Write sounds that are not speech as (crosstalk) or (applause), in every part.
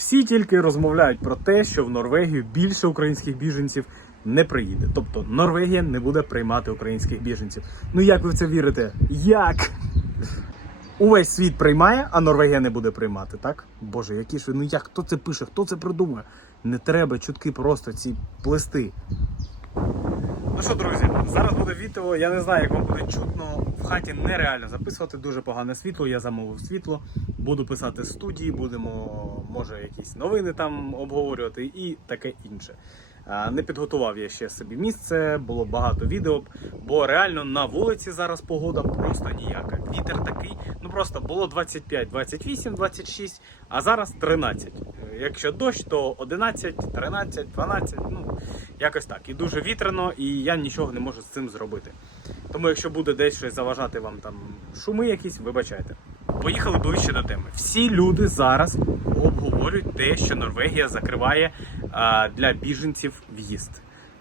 Всі тільки розмовляють про те, що в Норвегію більше українських біженців не приїде. Тобто Норвегія не буде приймати українських біженців. Ну як ви в це вірите? Як? Увесь світ приймає, а Норвегія не буде приймати, так? Боже, які ж ви, ну як хто це пише, хто це придумає? Не треба чутки просто ці плести. Ну що, друзі, зараз буде відео. Я не знаю, як вам буде чутно. В хаті нереально записувати, дуже погане світло. Я замовив світло. Буду писати з студії, будемо, може, якісь новини там обговорювати і таке інше. Не підготував я ще собі місце, було багато відео, бо реально на вулиці зараз погода просто ніяка. Вітер такий, ну просто було 25, 28, 26, а зараз 13. Якщо дощ, то 11, 13, 12, ну якось так. І дуже вітряно, і я нічого не можу з цим зробити. Тому якщо буде десь щось заважати вам там шуми якісь, вибачайте. Поїхали ближче до теми. Всі люди зараз обговорюють те, що Норвегія закриває а, для біженців в'їзд.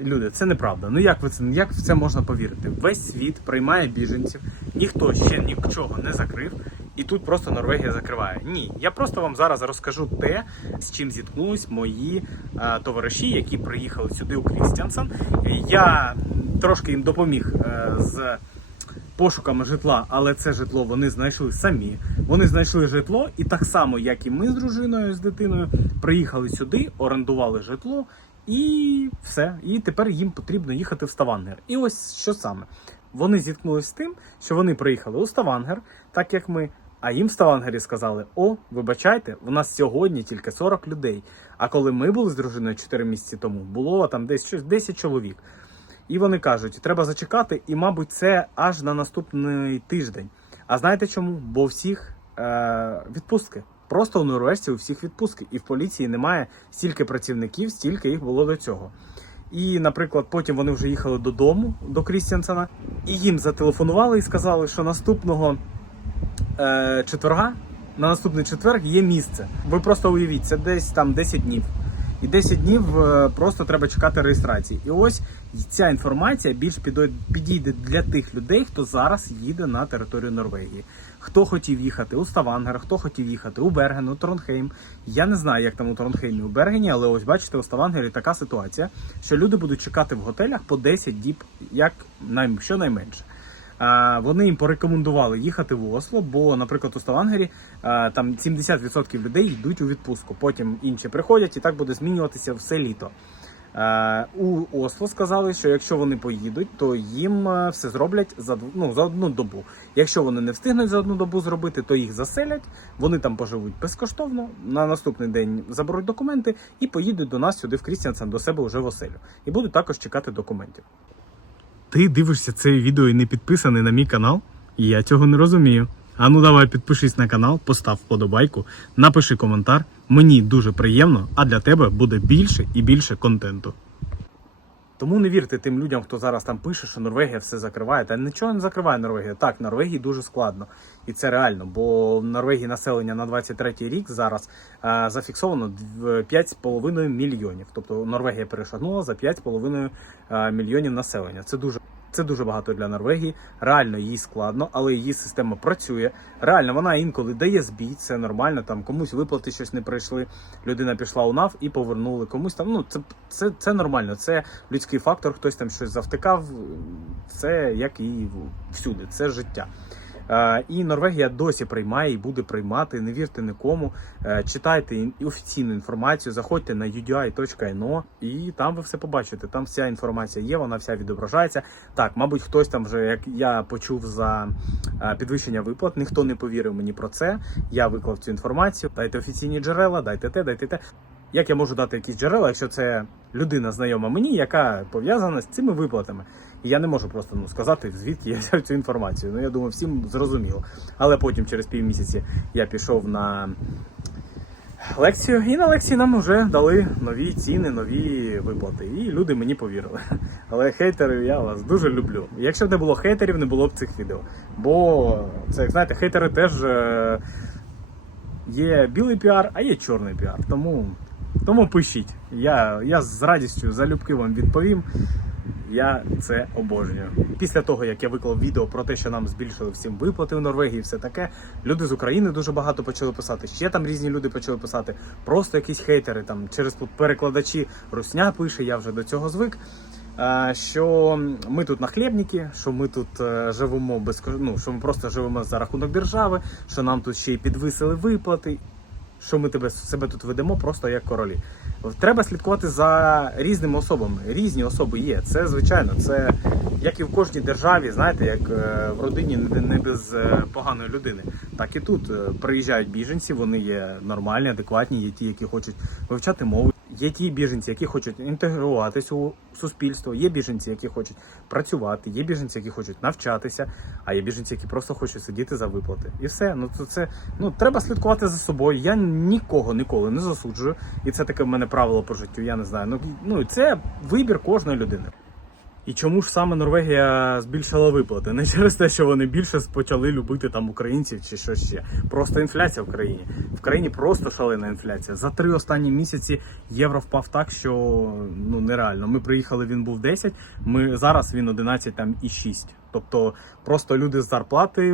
Люди, це неправда. Ну як ви це як в це можна повірити? Весь світ приймає біженців, ніхто ще нічого не закрив, і тут просто Норвегія закриває. Ні, я просто вам зараз розкажу те, з чим зіткнулись мої е, товариші, які приїхали сюди у Крістіансен. Я трошки їм допоміг е, з пошуками житла, але це житло вони знайшли самі. Вони знайшли житло, і так само, як і ми з дружиною, з дитиною, приїхали сюди, орендували житло. І все. І тепер їм потрібно їхати в Ставангер. І ось що саме. Вони зіткнулися з тим, що вони приїхали у Ставангер, так як ми. А їм в Ставангері сказали: О, вибачайте, у нас сьогодні тільки 40 людей. А коли ми були з дружиною 4 місяці тому, було там десь щось 10 чоловік. І вони кажуть, треба зачекати, і, мабуть, це аж на наступний тиждень. А знаєте чому? Бо у всіх е, відпустки. Просто у норвежців у всіх відпустки, і в поліції немає стільки працівників, стільки їх було до цього. І, наприклад, потім вони вже їхали додому до Крістіансена, і їм зателефонували і сказали, що наступного е, четверга, на наступний четверг є місце. Ви просто уявіть, це десь там 10 днів. І 10 днів е, просто треба чекати реєстрації. І ось ця інформація більш підійде для тих людей, хто зараз їде на територію Норвегії. Хто хотів їхати у Ставангер, хто хотів їхати у Берген, у Тронхейм. Я не знаю, як там у Тронхеймі у Бергені, але ось бачите, у Ставангері така ситуація, що люди будуть чекати в готелях по 10 діб, як най- щонайменше. Вони їм порекомендували їхати в Осло, бо, наприклад, у Ставангері там 70% людей йдуть у відпустку. Потім інші приходять, і так буде змінюватися все літо. У Осло сказали, що якщо вони поїдуть, то їм е, все зроблять за ну, за одну добу. Якщо вони не встигнуть за одну добу зробити, то їх заселять. Вони там поживуть безкоштовно. На наступний день заберуть документи і поїдуть до нас сюди в Крістіансен до себе вже в оселю. І будуть також чекати документів. Ти дивишся це відео і не підписаний на мій канал? Я цього не розумію. А ну давай підпишись на канал, постав вподобайку, напиши коментар. Мені дуже приємно, а для тебе буде більше і більше контенту. Тому не вірте тим людям, хто зараз там пише, що Норвегія все закриває. Та нічого не закриває Норвегія. Так, Норвегії дуже складно. І це реально, бо в Норвегії населення на 23-й рік зараз е, зафіксовано дв- 5,5 мільйонів. Тобто Норвегія перешагнула за 5,5 е, мільйонів населення. Це дуже. Це дуже багато для Норвегії. Реально їй складно, але її система працює. Реально, вона інколи дає збій, це нормально. Там комусь виплати щось не прийшли. Людина пішла у НАВ і повернули. Комусь там. Ну це, це, це нормально. Це людський фактор. Хтось там щось завтикав. Це як і всюди. Це життя. І Норвегія досі приймає і буде приймати. Не вірте нікому. Е, Читайте офіційну інформацію, заходьте на udi.no і там ви все побачите. Там вся інформація є, вона вся відображається. Так, мабуть, хтось там вже, як я почув за е, підвищення виплат, ніхто не повірив мені про це. Я виклав цю інформацію. Дайте офіційні джерела, дайте те, дайте те. Як я можу дати якісь джерела, якщо це людина знайома мені, яка пов'язана з цими виплатами? І я не можу просто ну, сказати, звідки я взяв цю інформацію. Ну я думаю, всім зрозуміло. Але потім, через півмісяці, я пішов на лекцію, і на лекції нам вже дали нові ціни, нові виплати. І люди мені повірили. Але хейтерів я вас дуже люблю. Якщо б не було хейтерів, не було б цих відео. Бо це, як знаєте, хейтери теж е, є білий піар, а є чорний піар. Тому, тому пишіть. Я, я з радістю залюбки вам відповім. Я це обожнюю. Після того, як я виклав відео про те, що нам збільшили всім виплати в Норвегії, і все таке, люди з України дуже багато почали писати. Ще там різні люди почали писати. Просто якісь хейтери там через перекладачі Русня пише, я вже до цього звик. Що ми тут нахлєбники, що ми тут е, живемо без ну, що ми просто живемо за рахунок держави, що нам тут ще й підвисили виплати, що ми тебе себе тут ведемо просто як королі. Треба слідкувати за різними особами. Різні особи є. Це звичайно, це як і в кожній державі, знаєте, як е, в родині не без е, поганої людини. Так і тут Е, приїжджають біженці, вони є нормальні, адекватні, є ті, які хочуть вивчати мову. Є ті біженці, які хочуть інтегруватися у суспільство, є біженці, які хочуть працювати, є біженці, які хочуть навчатися, а є біженці, які просто хочуть сидіти за виплати. І все. Ну то це ну треба слідкувати за собою. Я нікого ніколи не засуджую, і це таке в мене правило по життю. Я не знаю. Ну ну це вибір кожної людини. І чому ж саме Норвегія збільшила виплати? Не через те, що вони більше почали любити там українців чи що ще. Просто інфляція в країні. В країні просто шалена інфляція. За три останні місяці євро впав так, що ну нереально. Ми приїхали, він був 10, Ми зараз він 11 там і 6. Тобто просто люди з зарплати.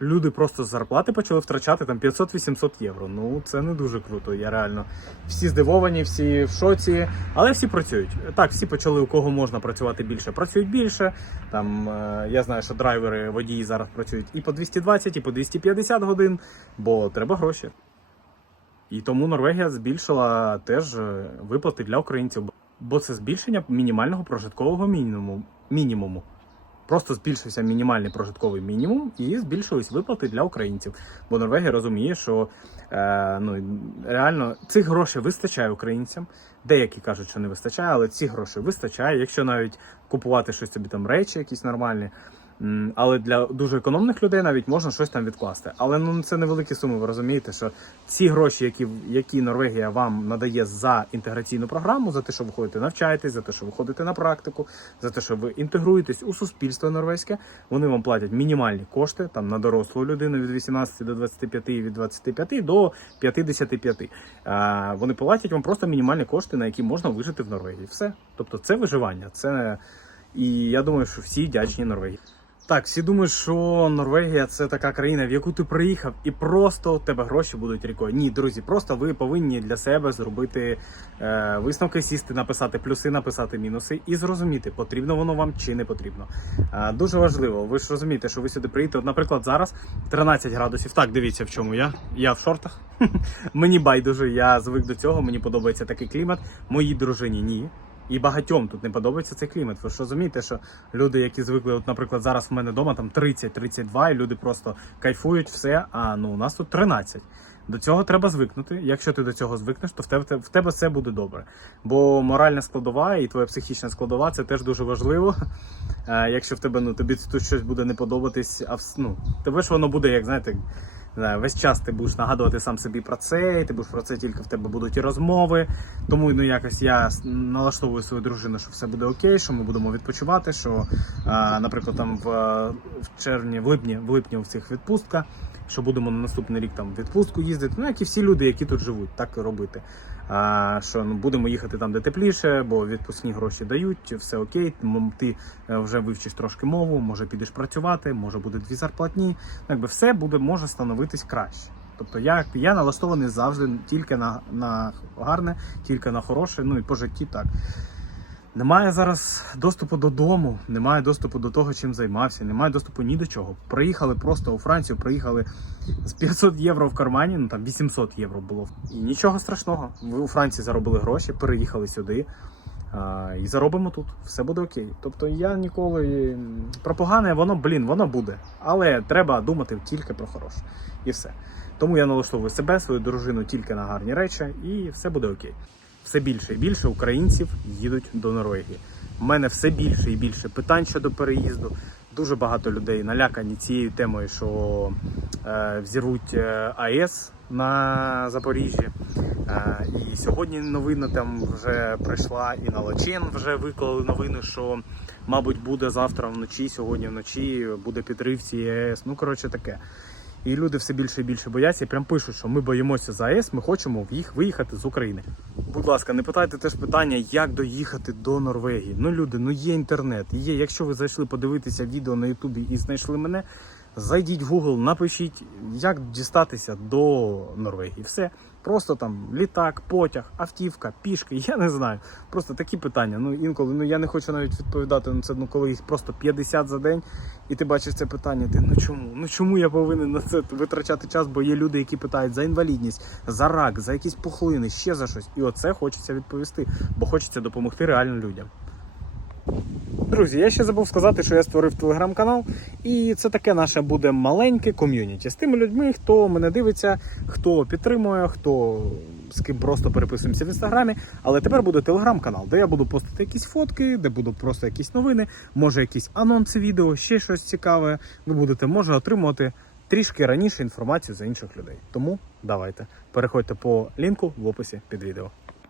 Люди просто з зарплати почали втрачати там 500-800 євро. Ну це не дуже круто. Я реально всі здивовані, всі в шоці, але всі працюють. Так, всі почали, у кого можна працювати більше, працюють більше. Там е, я знаю, що драйвери, водії зараз працюють і по 220, і по 250 годин, бо треба гроші. І тому Норвегія збільшила теж е, виплати для українців, бо це збільшення мінімального прожиткового мінімуму. мінімуму. Просто збільшився мінімальний прожитковий мінімум і збільшились виплати для українців. Бо Норвегія розуміє, що е, ну, реально цих грошей вистачає українцям. Деякі кажуть, що не вистачає, але цих грошей вистачає. Якщо навіть купувати щось собі там речі, якісь нормальні. Але для дуже економних людей навіть можна щось там відкласти. Але ну це невеликі суми. Ви розумієте, що ці гроші, які, які Норвегія вам надає за інтеграційну програму, за те, що ви ходите навчаєтесь, за те, що ви ходите на практику, за те, що ви інтегруєтесь у суспільство норвезьке, вони вам платять мінімальні кошти там на дорослу людину від 18 до 25 і від 25 до 55. А, вони платять вам просто мінімальні кошти, на які можна вижити в Норвегії. Все. Тобто це виживання. Це і я думаю, що всі вдячні Норвегії. Так, всі думають, що Норвегія це така країна, в яку ти приїхав, і просто у тебе гроші будуть рікою. Ні, друзі, просто ви повинні для себе зробити е, висновки, сісти, написати плюси, написати мінуси і зрозуміти, потрібно воно вам чи не потрібно. Е, дуже важливо. Ви ж розумієте, що ви сюди приїдете. От, наприклад, зараз 13 градусів. Так, дивіться, в чому я. Я в шортах. (laughs) мені байдуже, я звик до цього. Мені подобається такий клімат. Моїй дружині ні. І багатьом тут не подобається цей клімат. Ви ж розумієте, що люди, які звикли, от, наприклад, зараз в мене вдома там 30-32, і люди просто кайфують все. А ну у нас тут 13. До цього треба звикнути. Якщо ти до цього звикнеш, то в тебе в тебе все буде добре. Бо моральна складова і твоя психічна складова це теж дуже важливо. Е, якщо в тебе ну тобі тут щось буде не подобатись, а ну, тебе ж воно буде, як знаєте. Весь час ти будеш нагадувати сам собі про це, і ти будеш про це тільки в тебе будуть і розмови. Тому ну якось я налаштовую свою дружину, що все буде окей, що ми будемо відпочивати. Що, наприклад, там в, в червні, в липні, в липні у всіх відпустка, що будемо на наступний рік там в відпустку їздити. Ну як і всі люди, які тут живуть, так і робити. А, що ну будемо їхати там, де тепліше, бо відпускні гроші дають, все окей. Ти е, вже вивчиш трошки мову, може підеш працювати, може буде дві зарплатні. Ну, якби все буде може становитись краще. Тобто я, я налаштований завжди тільки на, на гарне, тільки на хороше, ну і по житті так. Немає зараз доступу додому, немає доступу до того, чим займався, немає доступу ні до чого. Приїхали просто у Францію, приїхали з 500 євро в кармані, ну там 800 євро було. І нічого страшного. Ви у Франції заробили гроші, переїхали сюди. А, і заробимо тут, все буде окей. Тобто я ніколи про погане, воно, блін, воно буде. Але треба думати тільки про хороше. І все. Тому я налаштовую себе, свою дружину тільки на гарні речі, і все буде окей. Все більше і більше українців їдуть до Норвегії. У мене все більше і більше питань щодо переїзду. Дуже багато людей налякані цією темою, що е, взірвуть е, АЕС на Запоріжжі. Е, і сьогодні новина там вже прийшла, і на Лочин вже виклали новину, що, мабуть, буде завтра вночі, сьогодні вночі буде підрив цієї АЕС. Ну, коротше, таке. І люди все більше і більше бояться, і прям пишуть, що ми боїмося за АЕС, ми хочемо їх виїхати з України. Будь ласка, не питайте теж питання, як доїхати до Норвегії. Ну, люди, ну є інтернет. Є. Якщо ви зайшли подивитися відео на Ютубі і знайшли мене, зайдіть в Google, напишіть, як дістатися до Норвегії. Все. Просто там літак, потяг, автівка, пішки, (laughs) я не знаю. Просто такі питання. Ну інколи ну я не хочу навіть відповідати на це. Ну коли їх просто 50 за день, і ти бачиш це питання. Ти ну чому? Ну чому я повинен на це витрачати час? Бо є люди, які питають за інвалідність, за рак, за якісь пухлини, ще за щось. І оце хочеться відповісти, бо хочеться допомогти реально людям. Друзі, я ще забув сказати, що я створив телеграм-канал, і це таке наше буде маленьке ком'юніті з тими людьми, хто мене дивиться, хто підтримує, хто з ким просто переписуємося в інстаграмі. Але тепер буде телеграм-канал, де я буду постити якісь фотки, де буду просто якісь новини, може якісь анонси відео, ще щось цікаве. Ви будете може отримувати трішки раніше інформацію за інших людей. Тому давайте переходьте по лінку в описі під відео.